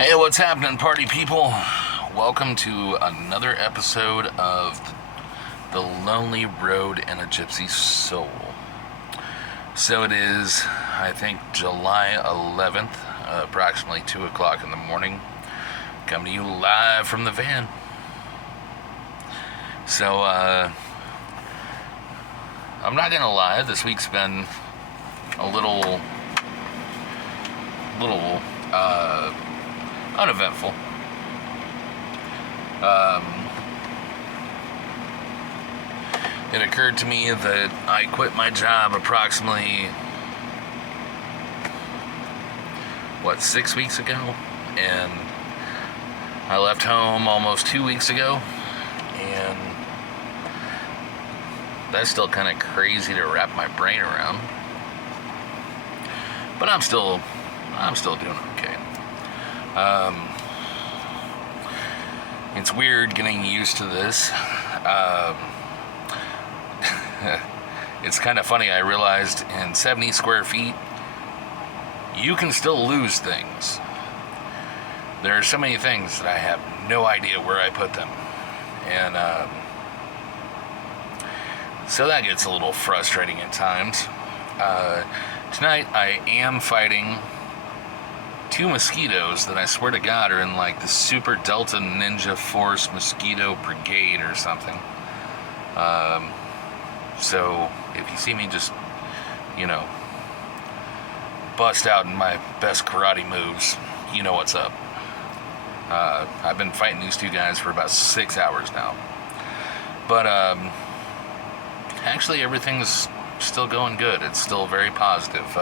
Hey, what's happening, party people? Welcome to another episode of The Lonely Road and a Gypsy's Soul. So it is, I think, July 11th, approximately 2 o'clock in the morning. Coming to you live from the van. So, I'm not gonna lie, this week's been a little uneventful. It occurred to me that I quit my job approximately, 6 weeks ago? And I left home almost 2 weeks ago. And that's still kind of crazy to wrap my brain around. But I'm still doing okay. It's weird getting used to this. It's kind of funny. I realized in 70 square feet, you can still lose things. There are so many things that I have no idea where I put them. And so that gets a little frustrating at times. Tonight I am fighting 2 mosquitoes that I swear to God are in like the Super Delta Ninja Force Mosquito Brigade or something. So if you see me just, bust out in my best karate moves, you know what's up. I've been fighting these 2 guys for about 6 hours now. But actually everything's still going good. It's still very positive.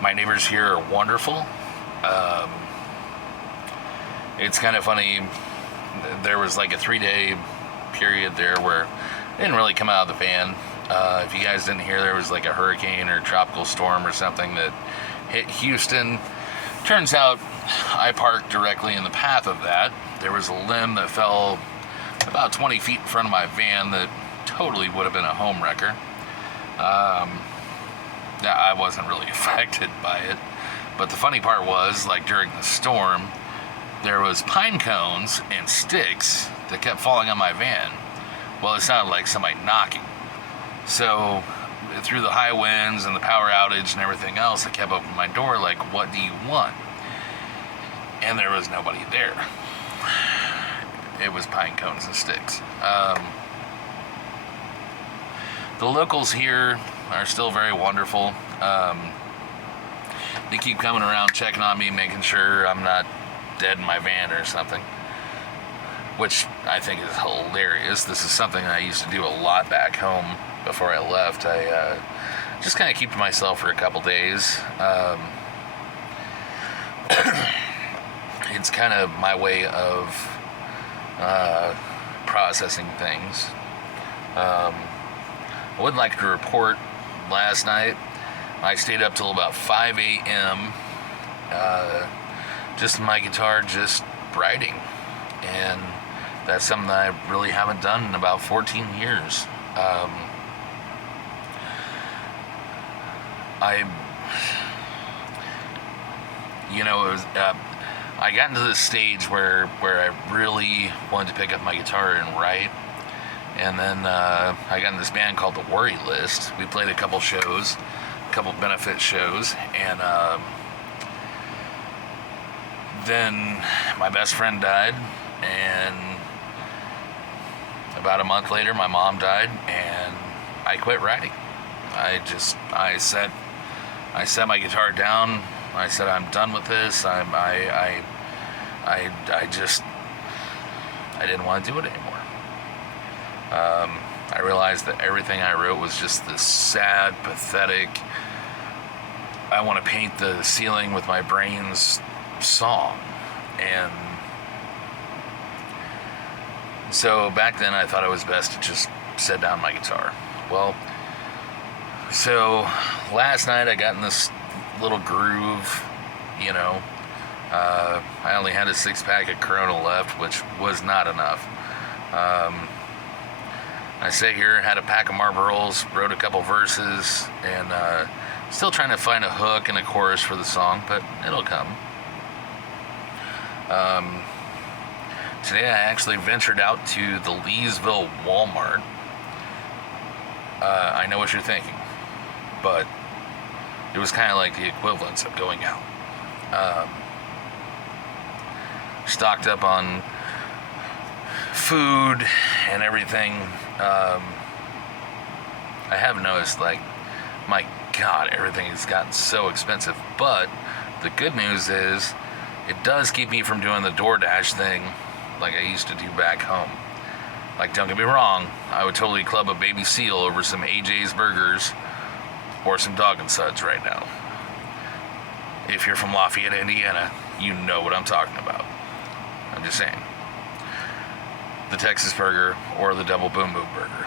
My neighbors here are wonderful. It's kind of funny. There was like a 3-day period there where I didn't really come out of the van. If you guys didn't hear, there was like a hurricane or tropical storm or something that hit Houston. Turns out I parked directly in the path of that. There was a limb that fell about 20 feet in front of my van that totally would have been a home wrecker. I wasn't really affected by it. But the funny part was, like during the storm, there was pine cones and sticks that kept falling on my van. Well, it sounded like somebody knocking. So through the high winds and the power outage and everything else, I kept opening my door like, what do you want? And there was nobody there. It was pine cones and sticks. The locals here are still very wonderful. They keep coming around, checking on me, making sure I'm not dead in my van or something, which I think is hilarious. This is something I used to do a lot back home before I left. I just kind of keep to myself for a couple days. It's kind of my way of processing things. I would like to report last night I stayed up till about 5 a.m. Just my guitar, just writing. And that's something that I really haven't done in about 14 years. I got into this stage where I really wanted to pick up my guitar and write. And then I got in this band called The Worry List. We played a couple shows, a couple benefit shows, and then my best friend died, and about a month later my mom died, and I quit writing. I set my guitar down. I said, I'm done with this. I didn't want to do it anymore. I realized that everything I wrote was just this sad, pathetic, I want to paint the ceiling with my brain's song. And so back then I thought it was best to just set down my guitar. Well, so last night I got in this little groove, I only had a 6-pack of Corona left, which was not enough. I sat here, had a pack of Marlboros, wrote a couple verses, and still trying to find a hook and a chorus for the song, but it'll come. Today I actually ventured out to the Leesville Walmart. I know what you're thinking, but it was kind of like the equivalence of going out. Stocked up on food and everything. I have noticed, like, my God, everything has gotten so expensive. But the good news is, it does keep me from doing the DoorDash thing like I used to do back home. Like, don't get me wrong, I would totally club a baby seal over some AJ's Burgers or some Dog and Suds right now. If you're from Lafayette, Indiana, you know what I'm talking about. I'm just saying. The Texas Burger or the Double Boom Boom Burger.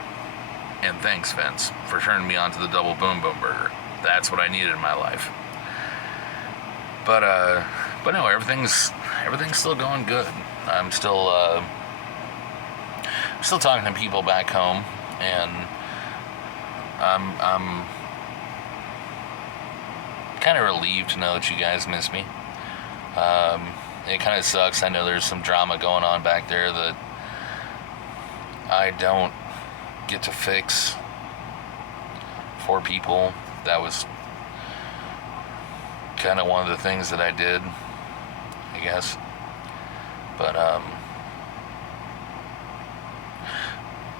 And thanks, Vince, for turning me on to the Double Boom Boom Burger. That's what I needed in my life. But no, everything's still going good. I'm still talking to people back home, and I'm kind of relieved to know that you guys miss me. It kind of sucks. I know there's some drama going on back there that I don't get to fix for people. That was kind of one of the things that I did, I guess. But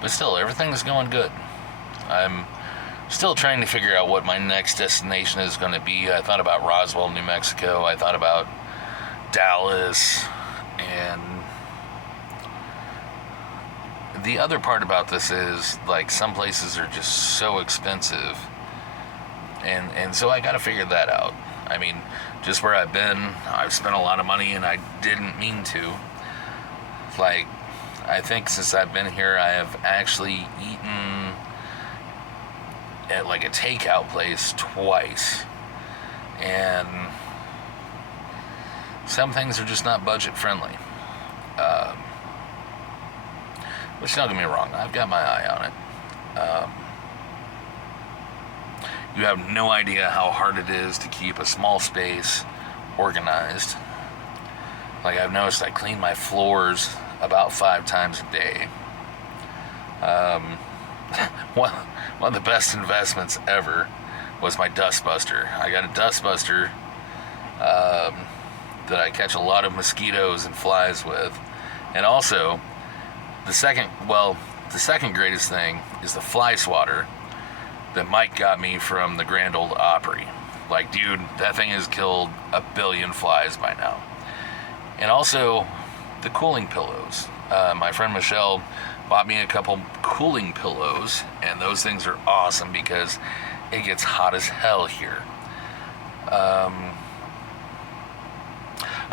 still, everything's going good. I'm still trying to figure out what my next destination is going to be. I thought about Roswell, New Mexico. I thought about Dallas. And the other part about this is, like, some places are just so expensive. And so I got to figure that out. I mean, just where I've been, I've spent a lot of money and I didn't mean to. Like, I think since I've been here, I have actually eaten at like a takeout place twice. And some things are just not budget friendly. Which, don't get me wrong, I've got my eye on it. You have no idea how hard it is to keep a small space organized. Like, I've noticed I clean my floors about 5 times a day. One of the best investments ever was my dustbuster. I got a dustbuster that I catch a lot of mosquitoes and flies with. And also, the second greatest thing is the fly swatter that Mike got me from the Grand Ole Opry. Like, dude, that thing has killed 1 billion flies by now. And also, the cooling pillows. My friend Michelle bought me a couple cooling pillows, and those things are awesome because it gets hot as hell here. I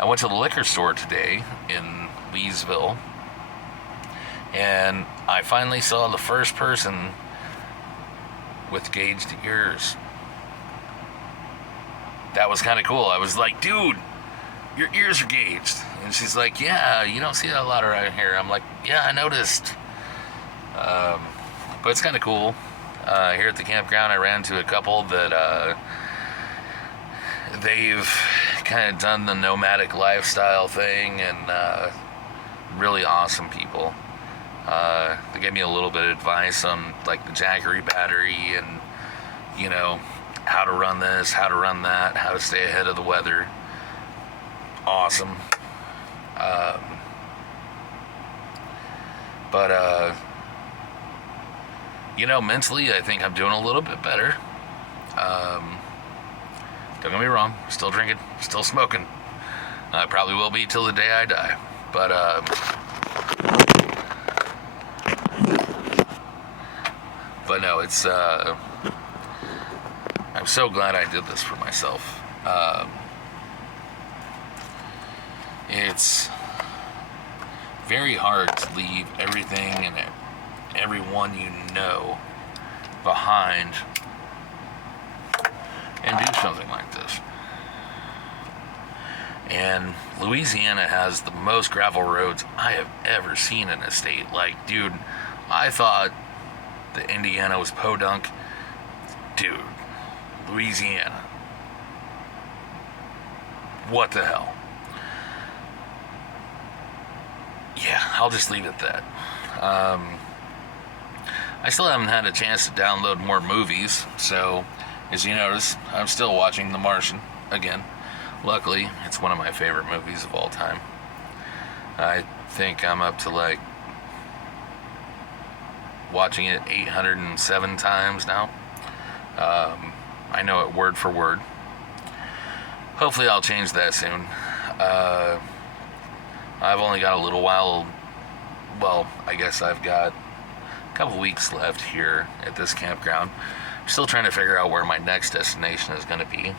went to the liquor store today in Leesville, and I finally saw the first person with gauged ears. That was kind of cool. I was like, dude, your ears are gauged. And she's like, yeah, you don't see that a lot around here. I'm like, yeah, I noticed. But it's kind of cool. Here at the campground, I ran into a couple that they've kind of done the nomadic lifestyle thing, and really awesome people. They gave me a little bit of advice on, like, the Jackery battery and, you know, how to run this, how to run that, how to stay ahead of the weather. Awesome. But you know, mentally, I think I'm doing a little bit better. Don't get me wrong, still drinking, still smoking. I probably will be till the day I die. But no, it's, I'm so glad I did this for myself. It's very hard to leave everything and everyone you know behind and do something like this. And Louisiana has the most gravel roads I have ever seen in a state. Like, dude, I thought that Indiana was podunk. Dude, Louisiana. What the hell? yeah, I'll just leave it at that. I still haven't had a chance to download more movies, so as you notice, I'm still watching The Martian again. Luckily, it's one of my favorite movies of all time. I think I'm up to like watching it 807 times now. I know it word for word. Hopefully I'll change that soon. I've only got a little while, well, I guess I've got a couple weeks left here at this campground. I'm still trying to figure out where my next destination is going to be.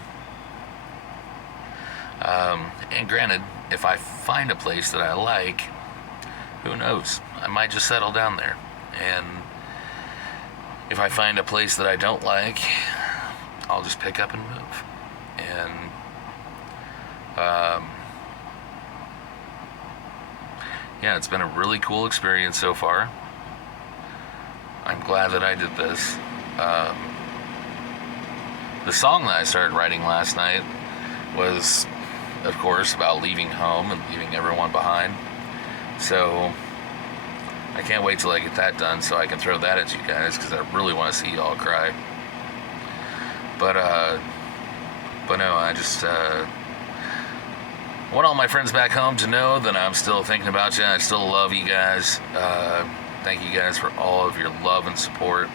And granted, if I find a place that I like, who knows? I might just settle down there. And if I find a place that I don't like, I'll just pick up and move. And yeah, it's been a really cool experience so far. I'm glad that I did this. The song that I started writing last night was, of course, about leaving home and leaving everyone behind. So I can't wait till I get that done so I can throw that at you guys, because I really want to see y'all cry. But no, I just want all my friends back home to know that I'm still thinking about you. I still love you guys. Thank you guys for all of your love and support.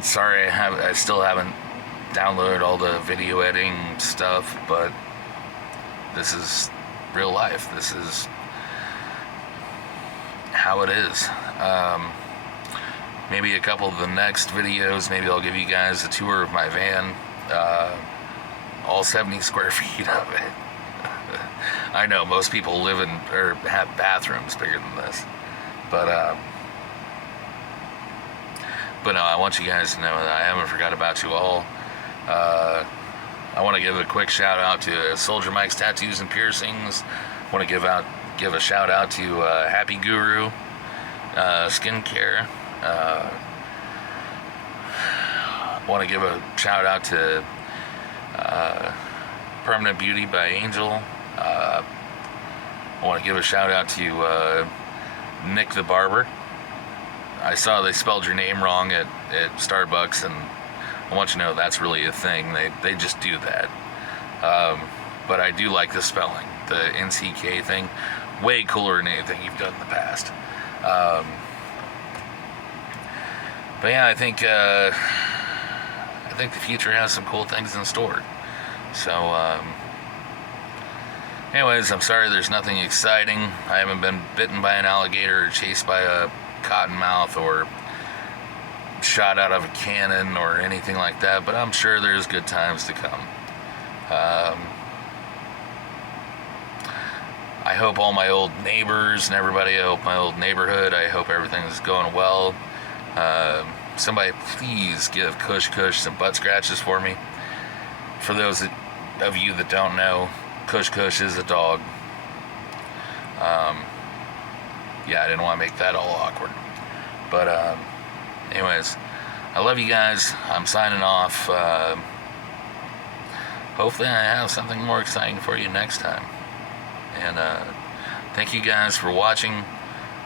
Sorry I still haven't downloaded all the video editing stuff, but this is real life. This is how it is. Maybe a couple of the next videos, maybe I'll give you guys a tour of my van, all 70 square feet of it. I know most people live in or have bathrooms bigger than this, but no, I want you guys to know that I haven't forgot about you all. I want to give a quick shout out to Soldier Mike's Tattoos and Piercings. I want to give a shout out to Happy Guru Skincare. I want to give a shout out to Permanent Beauty by Angel. I want to give a shout out to Nick the Barber. I saw they spelled your name wrong at Starbucks, and I want you to know that's really a thing. They just do that. But I do like the spelling. The NCK thing, way cooler than anything you've done in the past. But yeah, I think the future has some cool things in store. So, anyways, I'm sorry there's nothing exciting. I haven't been bitten by an alligator or chased by a cottonmouth or shot out of a cannon or anything like that, but I'm sure there's good times to come. I hope all my old neighbors and everybody, I hope my old neighborhood, I hope everything is going well. Somebody please give Kush some butt scratches for me. For those of you that don't know, Kush is a dog. Yeah, I didn't want to make that all awkward. But anyways, I love you guys. I'm signing off. Hopefully I have something more exciting for you next time. And thank you guys for watching.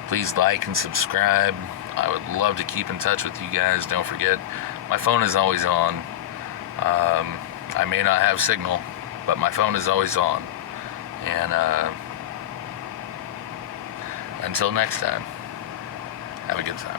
Please like and subscribe. I would love to keep in touch with you guys. Don't forget, my phone is always on. I may not have signal, but my phone is always on. And until next time, have a good time.